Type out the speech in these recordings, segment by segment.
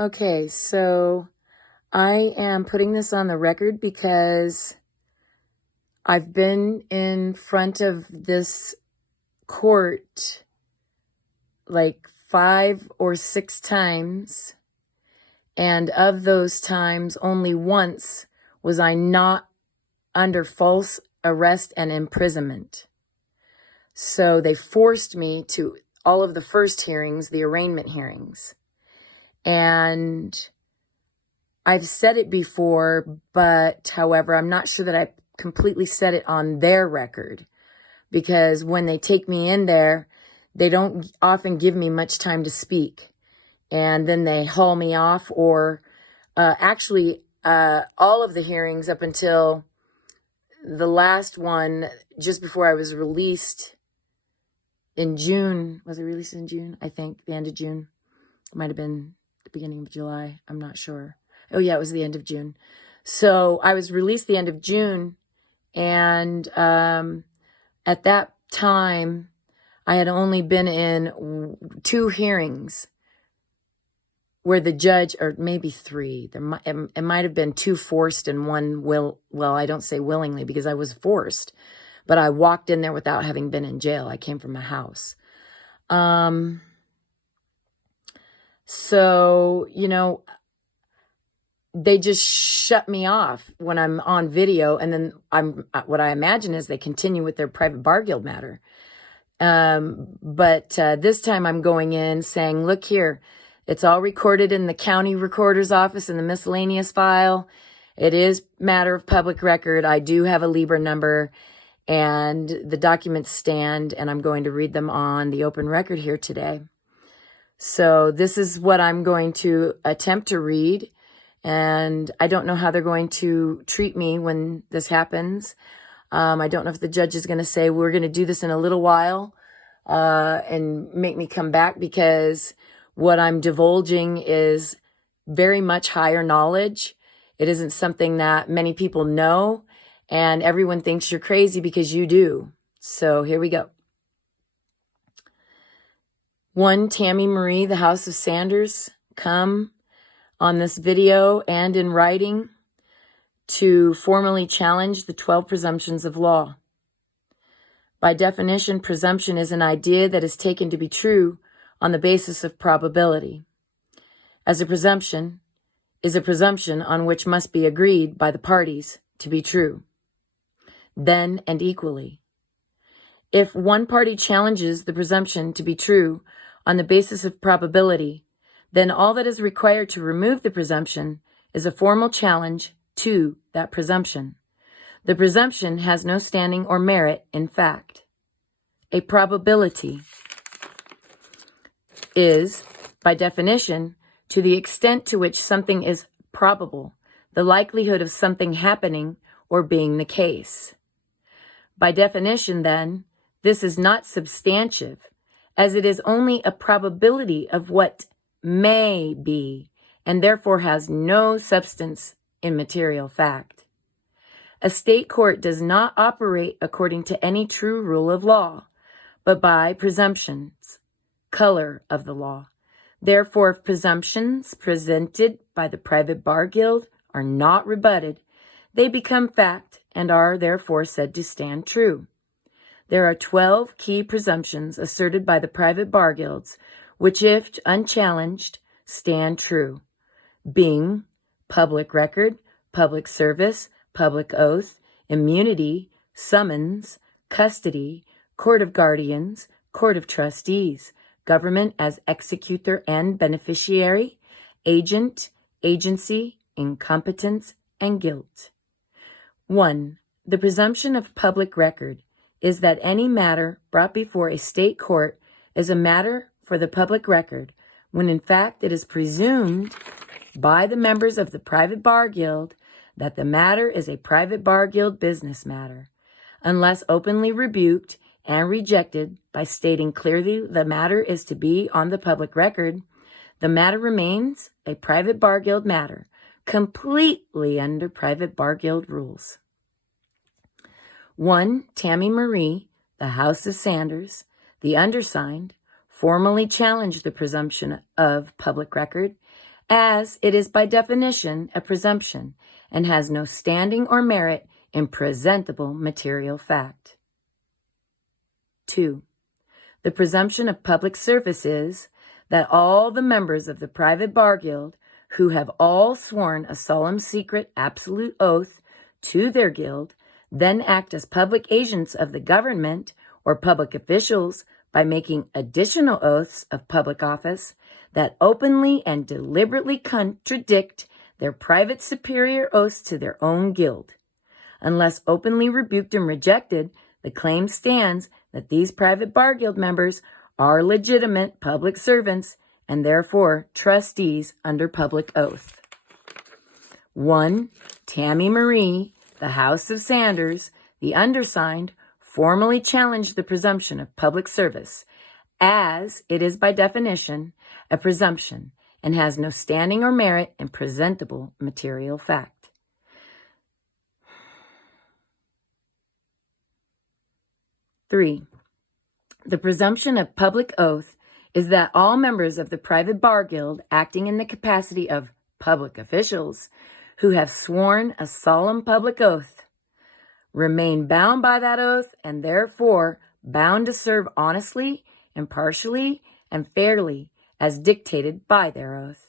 Okay, so I am putting this on the record because I've been in front of this court like 5 or 6 times, and of those times, only once was I not under false arrest and imprisonment. So they forced me to all of the first hearings, the arraignment hearings. And I've said it before, but however, I'm not sure that I completely said it on their record, because when they take me in there, they don't often give me much time to speak. And then they haul me off, or actually all of the hearings up until the last one, just before I was released in June. Was I released in June? I think the end of June. It might have been the beginning of July. I'm not sure. Oh yeah, it was the end of June. So I was released the end of June. And at that time, I had only been in 2 hearings where the judge, or maybe 3, it might have been 2 forced and 1 well, I don't say willingly because I was forced, but I walked in there without having been in jail. I came from a house. So, they just shut me off when I'm on video. And then what I imagine is they continue with their private bar guild matter. But this time I'm going in saying, look here, it's all recorded in the county recorder's office in the miscellaneous file. It is matter of public record. I do have a Libra number and the documents stand, and I'm going to read them on the open record here today. So this is what I'm going to attempt to read. And I don't know how they're going to treat me when this happens. I don't know if the judge is going to say, we're going to do this in a little while and make me come back, because what I'm divulging is very much higher knowledge. It isn't something that many people know, and everyone thinks you're crazy because you do. So here we go. 1, Tammy Marie, the House of Sanders, come on this video and in writing to formally challenge the 12 presumptions of law. By definition, presumption is an idea that is taken to be true on the basis of probability. As a presumption is a presumption on which must be agreed by the parties to be true. Then and equally, if one party challenges the presumption to be true on the basis of probability, then all that is required to remove the presumption is a formal challenge to that presumption. The presumption has no standing or merit in fact. A probability is, by definition, to the extent to which something is probable, the likelihood of something happening or being the case. By definition, then, this is not substantive, as it is only a probability of what may be, and therefore has no substance in material fact. A state court does not operate according to any true rule of law, but by presumptions, color of the law. Therefore, if presumptions presented by the private bar guild are not rebutted, they become fact and are therefore said to stand true. There are 12 key presumptions asserted by the private bar guilds, which, if unchallenged, stand true, being public record, public service, public oath, immunity, summons, custody, court of guardians, court of trustees, government as executor and beneficiary, agent, agency, incompetence, and guilt. 1. The presumption of public record is that any matter brought before a state court is a matter for the public record, when in fact it is presumed by the members of the private bar guild that the matter is a private bar guild business matter, unless openly rebuked and rejected by stating clearly the matter is to be on the public record. The matter remains a private bar guild matter, completely under private bar guild rules. 1. Tammy Marie, the House of Sanders, the undersigned, formally challenged the presumption of public record as it is by definition a presumption and has no standing or merit in presentable material fact. 2. The presumption of public service is that all the members of the private bar guild who have all sworn a solemn secret absolute oath to their guild then act as public agents of the government or public officials by making additional oaths of public office that openly and deliberately contradict their private superior oaths to their own guild. Unless openly rebuked and rejected, the claim stands that these private bar guild members are legitimate public servants and therefore trustees under public oath. 1. Tammy Marie, the House of Sanders, the undersigned, formally challenged the presumption of public service, as it is by definition a presumption and has no standing or merit in presentable material fact. 3. The presumption of public oath is that all members of the private bar guild acting in the capacity of public officials who have sworn a solemn public oath remain bound by that oath and therefore bound to serve honestly, impartially, and fairly as dictated by their oath.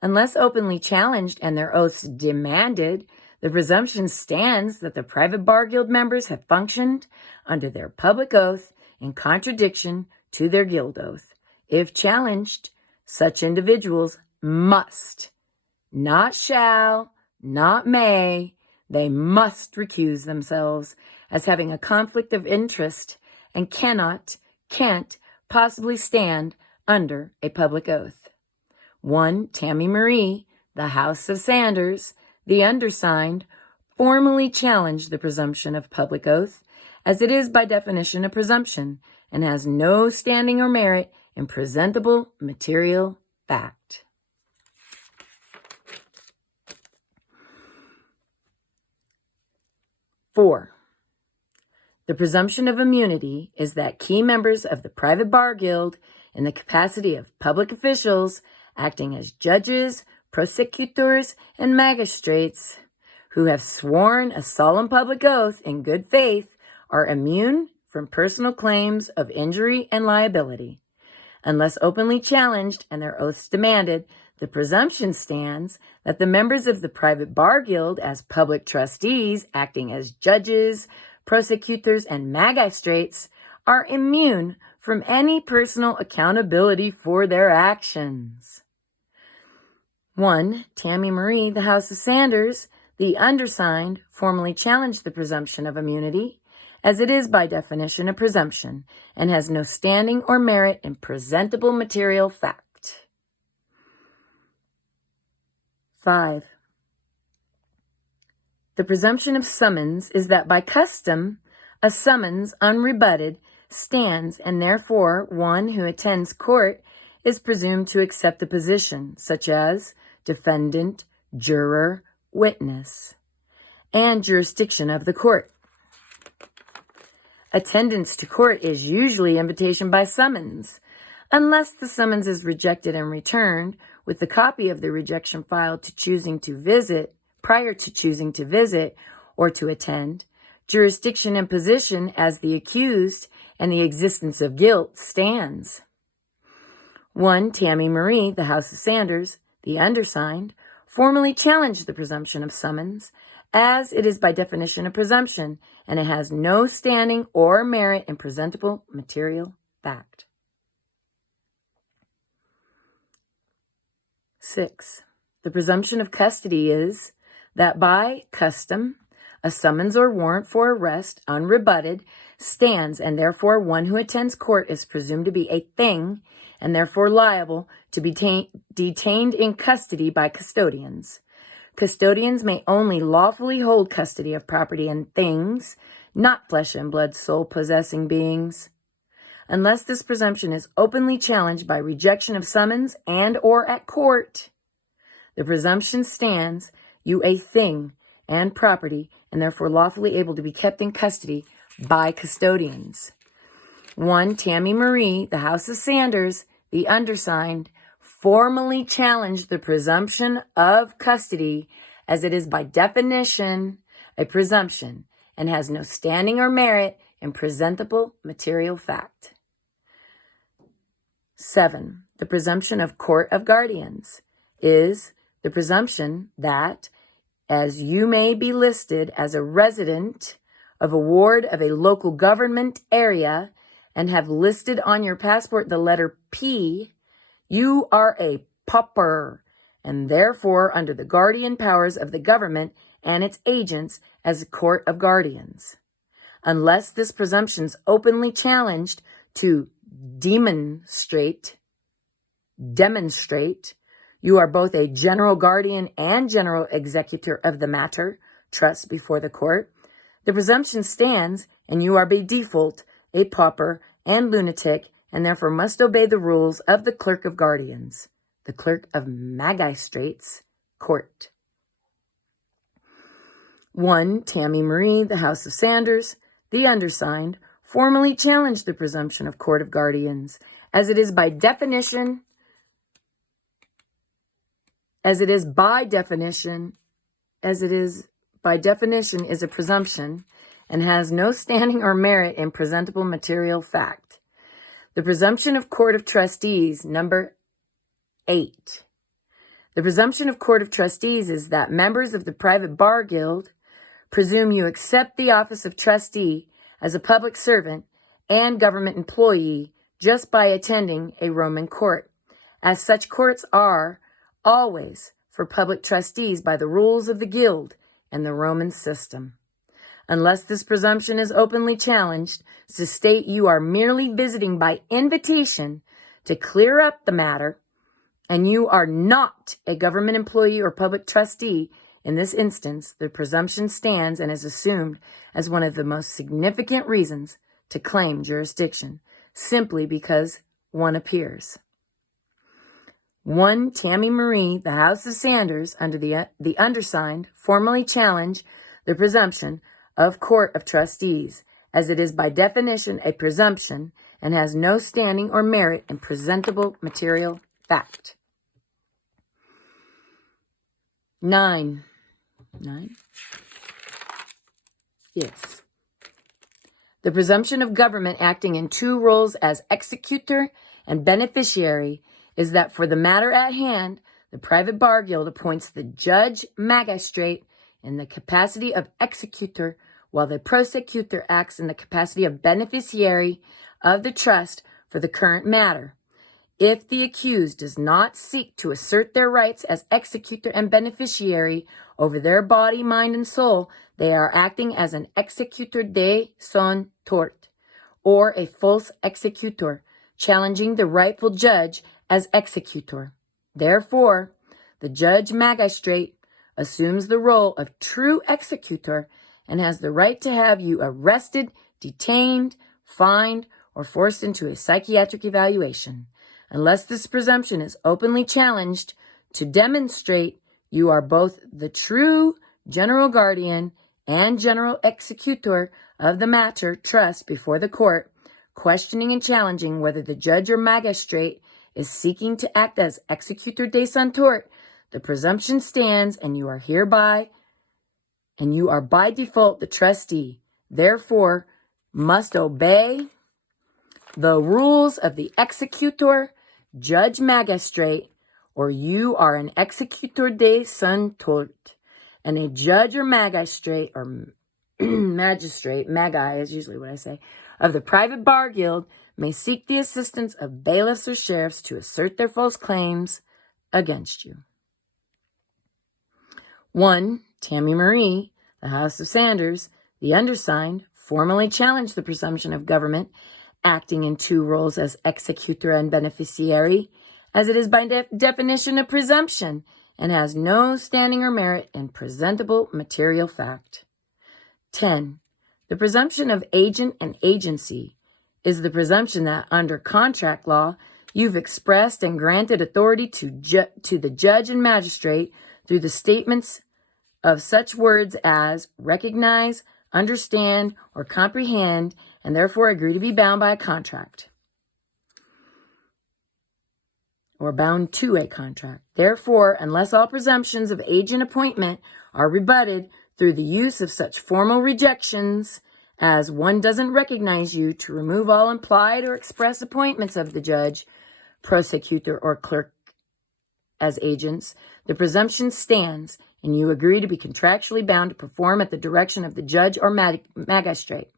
Unless openly challenged and their oaths demanded, the presumption stands that the private bar guild members have functioned under their public oath in contradiction to their guild oath. If challenged, such individuals must, not shall, not may, they must recuse themselves as having a conflict of interest and can't possibly stand under a public oath. 1. Tammy Marie, the House of Sanders, the undersigned, formally challenged the presumption of public oath, as it is by definition a presumption and has no standing or merit in presentable material fact. 4. The presumption of immunity is that key members of the private bar guild in the capacity of public officials acting as judges, prosecutors, and magistrates who have sworn a solemn public oath in good faith are immune from personal claims of injury and liability. Unless openly challenged and their oaths demanded, the presumption stands that the members of the private bar guild as public trustees acting as judges, prosecutors, and magistrates are immune from any personal accountability for their actions. 1. Tammy Marie, the House of Sanders, the undersigned, formally challenged the presumption of immunity, as it is by definition a presumption, and has no standing or merit in presentable material fact. 5. The presumption of summons is that by custom, a summons unrebutted stands, and therefore one who attends court is presumed to accept the position, such as defendant, juror, witness, and jurisdiction of the court. Attendance to court is usually invitation by summons, unless the summons is rejected and returned, with the copy of the rejection filed prior to choosing to visit or to attend. Jurisdiction and position as the accused and the existence of guilt stands. 1. Tammy Marie, the House of Sanders, the undersigned, formally challenged the presumption of summons, as it is by definition a presumption, and it has no standing or merit in presentable material fact. 6. The presumption of custody is that by custom, a summons or warrant for arrest, unrebutted, stands, and therefore one who attends court is presumed to be a thing, and therefore liable to be detained in custody by custodians. Custodians may only lawfully hold custody of property and things, not flesh and blood soul-possessing beings. Unless this presumption is openly challenged by rejection of summons and or at court, the presumption stands, you a thing and property, and therefore lawfully able to be kept in custody by custodians. 1. Tammy Marie, the House of Sanders, the undersigned, formally challenge the presumption of custody, as it is by definition a presumption and has no standing or merit in presentable material fact. 7. The presumption of court of guardians is the presumption that, as you may be listed as a resident of a ward of a local government area and have listed on your passport the letter P, you are a pauper and therefore under the guardian powers of the government and its agents as a court of guardians. Unless this presumption is openly challenged to demonstrate, you are both a general guardian and general executor of the matter, trust before the court. The presumption stands, and you are by default a pauper and lunatic, and therefore must obey the rules of the clerk of guardians, the clerk of magistrates court. 1. Tammy Marie, the House of Sanders, the undersigned, formally challenged the presumption of court of guardians, as it is by definition is a presumption and has no standing or merit in presentable material fact. The presumption of Court of Trustees, number 8. The presumption of Court of Trustees is that members of the private bar guild presume you accept the office of trustee as a public servant and government employee just by attending a Roman court, as such courts are always for public trustees by the rules of the guild and the Roman system. Unless this presumption is openly challenged, to state you are merely visiting by invitation to clear up the matter, and you are not a government employee or public trustee. In this instance, the presumption stands and is assumed as one of the most significant reasons to claim jurisdiction, simply because one appears. 1. Tammy Marie, the House of Sanders, under the undersigned, formally challenge the presumption of Court of Trustees, as it is by definition a presumption and has no standing or merit in presentable material fact. 9. Yes. The presumption of government acting in two roles as executor and beneficiary is that for the matter at hand, the private bar guild appoints the judge magistrate in the capacity of executor, while the prosecutor acts in the capacity of beneficiary of the trust for the current matter. If the accused does not seek to assert their rights as executor and beneficiary over their body, mind, and soul, they are acting as an executor de son tort, or a false executor, challenging the rightful judge as executor. Therefore, the judge magistrate assumes the role of true executor and has the right to have you arrested, detained, fined, or forced into a psychiatric evaluation. Unless this presumption is openly challenged, to demonstrate you are both the true general guardian and general executor of the matter, trust before the court, questioning and challenging whether the judge or magistrate is seeking to act as executor de son tort, the presumption stands and you are by default the trustee. Therefore, must obey the rules of the executor, judge magistrate, or you are an executor de son tort, and a judge or magistrate, or magistrate, magi is usually what I say, of the private bar guild may seek the assistance of bailiffs or sheriffs to assert their false claims against you. 1. Tammy Marie, the House of Sanders, the undersigned, formally challenged the presumption of government acting in two roles as executor and beneficiary, as it is by definition a presumption and has no standing or merit in presentable material fact. 10. The presumption of agent and agency is the presumption that under contract law, you've expressed and granted authority to the judge and magistrate through the statements of such words as recognize, understand, or comprehend, and therefore agree to be bound by a contract. or bound to a contract. Therefore, unless all presumptions of agent appointment are rebutted through the use of such formal rejections as one doesn't recognize you, to remove all implied or express appointments of the judge, prosecutor, or clerk as agents, the presumption stands, and you agree to be contractually bound to perform at the direction of the judge or magistrate.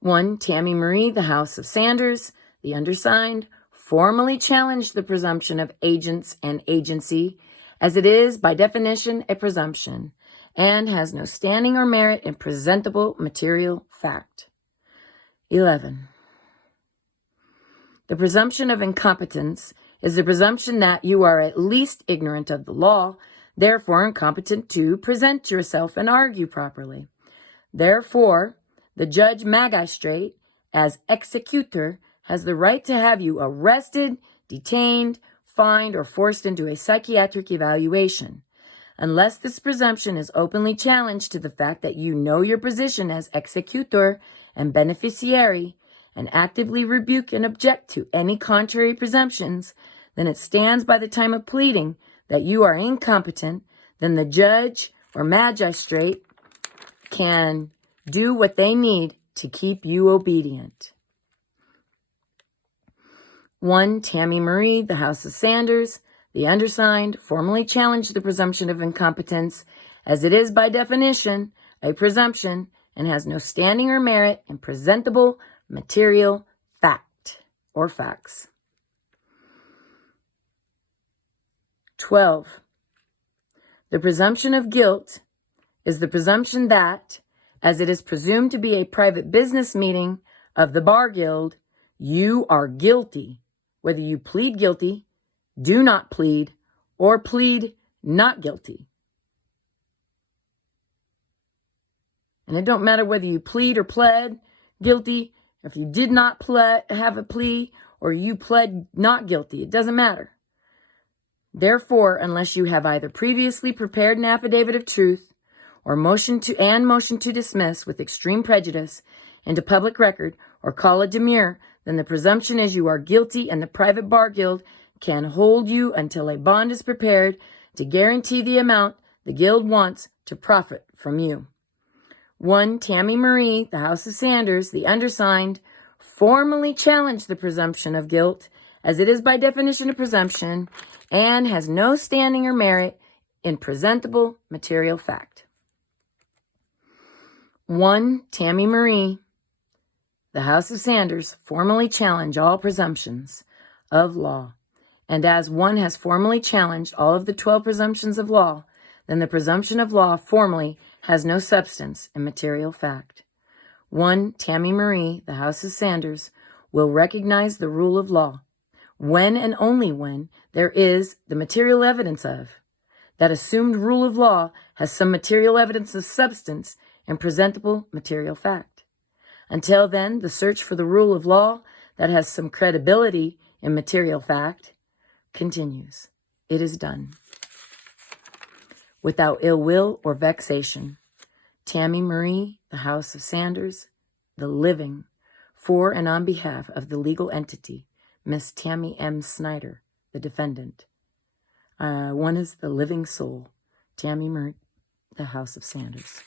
1. Tammy Marie, the House of Sanders, the undersigned, formally challenged the presumption of agents and agency, as it is by definition a presumption, and has no standing or merit in presentable material fact. 11. The presumption of incompetence is the presumption that you are at least ignorant of the law, therefore incompetent to present yourself and argue properly. Therefore, the judge magistrate, as executor, has the right to have you arrested, detained, fined, or forced into a psychiatric evaluation. Unless this presumption is openly challenged to the fact that you know your position as executor and beneficiary, and actively rebuke and object to any contrary presumptions, then it stands by the time of pleading that you are incompetent. Then the judge or magistrate can do what they need to keep you obedient. 1. Tammy Marie, the House of Sanders, the undersigned, formally challenged the presumption of incompetence, as it is by definition a presumption and has no standing or merit in presentable material fact or facts. 12. The presumption of guilt is the presumption that, as it is presumed to be a private business meeting of the Bar Guild, you are guilty, whether you plead guilty, do not plead, or plead not guilty. And it don't matter whether you plead or pled guilty, if you did not have a plea, or you pled not guilty. It doesn't matter. Therefore, unless you have either previously prepared an affidavit of truth, or motion to dismiss with extreme prejudice into public record, or call a demurrer, then the presumption is you are guilty, and the private bar guild can hold you until a bond is prepared to guarantee the amount the guild wants to profit from you. 1. Tammy Marie, the House of Sanders, the undersigned, formally challenged the presumption of guilt, as it is by definition a presumption, and has no standing or merit in presentable material fact. 1. Tammy Marie, the House of Sanders, formally challenged all presumptions of law, and as one has formally challenged all of the 12 presumptions of law, then the presumption of law formally has no substance in material fact. 1. Tammy Marie, the House of Sanders, will recognize the rule of law when and only when there is the material evidence of. That assumed rule of law has some material evidence of substance and presentable material fact. Until then, the search for the rule of law that has some credibility in material fact continues. It is done. Without ill will or vexation, Tammy Marie, the House of Sanders, the living, for and on behalf of the legal entity, Miss Tammy M. Snyder, the defendant. One is the living soul, Tammy Marie, the House of Sanders.